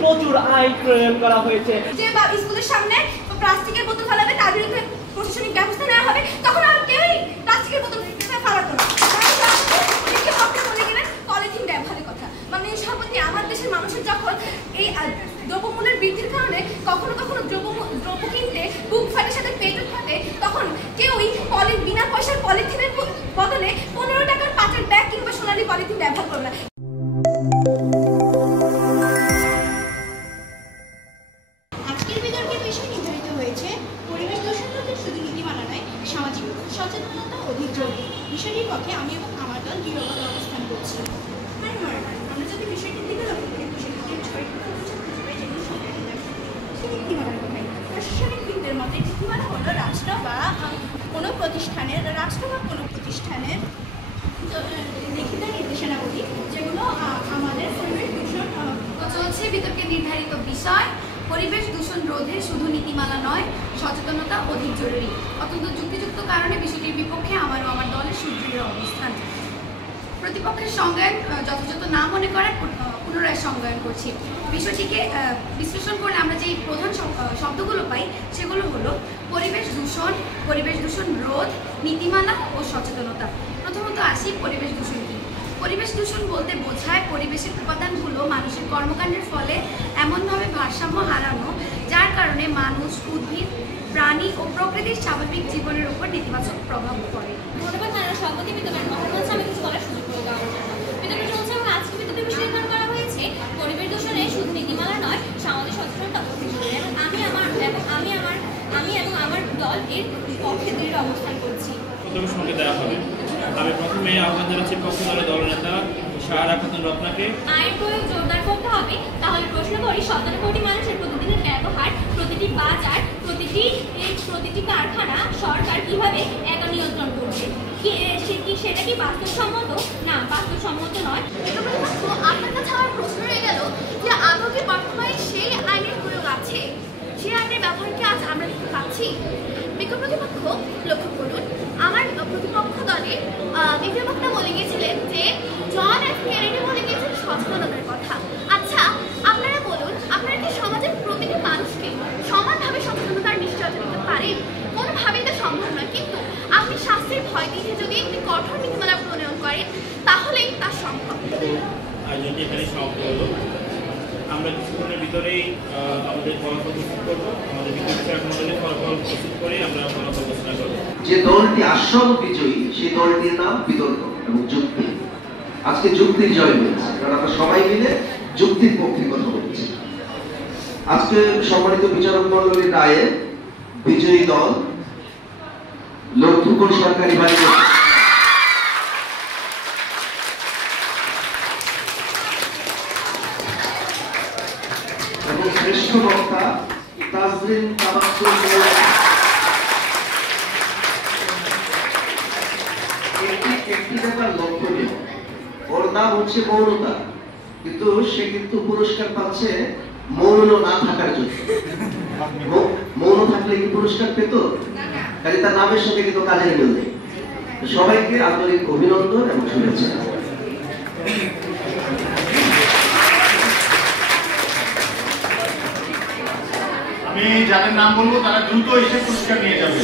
প্রচুর আইন প্রয়োগ করা হয়েছে। যে স্কুলের সামনে প্লাস্টিকের বোতল ফেলাবে তার বিরুদ্ধে প্রশাসনিক ব্যবস্থা নেওয়া হবে, তখন আর কেউই প্লাস্টিকের বোতল ফেলাতো না। পলিথিন ব্যবহারের কথা মানে সভাপতি, আমার দেশের মানুষের যখন এই দ্রব্যমূল্যের বৃদ্ধির কারণে কখনো কখনো দ্রব্য কিনতে বুক ফাটের সাথে পেটও ফাটে, তখন কেউই বিনা পয়সার পলিথিনের বদলে 15 টাকার পাটের ব্যাগ কিংবা সোনালী পলিথিন ব্যবহার করবে না। আজকের বিতর্কের বিষয় নির্ধারিত হয়েছে পরিবেশ দূষণ রোধে শুধু নীতি মানা নয়, সামাজিক সচেতনতা অধিক জরুরি। বিষয়টির পক্ষে আমি এবং আমার দল দৃঢ়ভাবে অবস্থান করছি। আমরা যদি বিষয়টির দিকে লক্ষ্য করি, প্রশাসনিকবিদদের মতে নীতিমালা হলো রাষ্ট্র বা কোনো প্রতিষ্ঠানের লিখিত নির্দেশনাবলী, যেগুলো আমাদের পরিবেশ দূষণ চলছে বিতর্কে নির্ধারিত বিষয় পরিবেশ দূষণ রোধে শুধু নীতিমালা নয়, সচেতনতা অধিক জরুরি। অত্যন্ত যুক্তিযুক্ত কারণে বিষয়টির বিপক্ষে আমার ও আমার দলের সুদৃঢ় অবস্থান। প্রতিপক্ষের সংজ্ঞায়ন যথাযথ না মনে করার পুনরায় সংজ্ঞায়ন করছি। বিষয়টিকে বিশ্লেষণ করলে আমরা যে প্রধান শব্দগুলো পাই সেগুলো হলো পরিবেশ দূষণ রোধ, নীতিমালা ও সচেতনতা। প্রথমত আসি পরিবেশ দূষণ কি। পরিবেশ দূষণ বলতে বোঝায় পরিবেশের উপাদানগুলো মানুষের কর্মকাণ্ডের ফলে এমনভাবে ভারসাম্য হারানো যার কারণে মানুষ, উদ্ভিদ, প্রাণী ও প্রকৃতির স্বাভাবিক জীবনের উপর নেতিবাচক প্রভাব পড়ে। ধন্যবাদ মাননীয় সভাপতি, বিতর্কের মহত্ব হচ্ছে আমি কিছু বলার সুযোগ করে দেওয়ার জন্য। বিতর্ক চলছে এবং আজকে বিতর্কের বিষয় নির্ধারণ করা হয়েছে পরিবেশ দূষণে শুধু নীতিমালা নয়, সামাজিক সচেতনতা অধিক জরুরি। এবং আমি এবং আমার দল এর পক্ষে দৃঢ় অবস্থান করছি। সঙ্গে দেওয়া হবে। আমি প্রথমে আহ্বান জানাচ্ছি পক্ষ দলের দলনেতা সাহারা খাতুন রত্নাকে আইন প্রয়োগ জোরদার করতে হবে। তাহলে প্রশ্ন করি, 17 কোটি মানুষের প্রতিদিনের ব্যবহার, প্রতিটি বাজার, প্রতিটি কারখানা সরকার কিভাবে একা নিয়ন্ত্রণ করছে? সেটা কি বাস্তবসম্মত? না, বাস্তবসম্মত নয়। আপনার কাছে আমার প্রশ্ন রয়ে গেল যে আদৌ কি বর্তমানে সেই আইনের প্রয়োগ আছে? সেই আইনের ব্যবহার কি আজ আমরা দেখতে পাচ্ছি? বিজ্ঞ প্রতিপক্ষ লক্ষ্য করুন, আমার প্রতিপক্ষ দলের বিজ্ঞ বক্তা বলে গিয়েছিলেন যে জন এফ কেনেডি বলে গিয়েছেন সচেতনতার কথা। আচ্ছা, আপনারা বলুন, আপনারা কি সমাজের প্রতিটি মানুষকে সমানভাবে সচেতনতার নিশ্চয়তা দিতে পারেন? কোনোভাবেই তা সম্ভব নয়, কিন্তু আপনি শাস্তির ভয় দিয়ে যদি একটি কঠোর নীতিমালা প্রণয়ন করেন তাহলেই তা সম্ভব। আয়োজনটি এখানে সমাপ্ত হলো। আমরা কিছুক্ষণের ভিতরেই আমাদের ফলাফল প্রস্তুত করবো। আমাদের বিদ্যুৎ মন্ডলের ফলাফল প্রস্তুত করে আমরা ফলাফল ঘোষণা করবো। যে দলটি আসল বিজয়ী সেই দলটির নাম বিতর্ক এবং যুক্তি। আজকে যুক্তির জয় হয়েছে, কারণ আমরা সবাই মিলে যুক্তির পক্ষে কথা বলছি। আজকে সম্মানিত বিচারক মন্ডলীর রায়ে বিজয়ী দল লক্ষ্মীপুর সরকারি বাড়িতে এবং শ্রেষ্ঠ বক্তা তাজরিন তাবাসসুম একটি ব্যাপার লক্ষণীয়, ওর নাম হচ্ছে মৌনতা, কিন্তু সে কিন্তু পুরস্কার পাচ্ছে মৌন না থাকার জন্য। মৌন থাকলে কি পুরস্কার পেত? কাজে তার নামের সাথে কিন্তু কাজের মিল নেই। সবাইকে আন্তরিক অভিনন্দন এবং শুভেচ্ছা। আমি যাদের নাম বলবো তারা দ্রুত এসে পুরস্কার নিয়ে যাবে।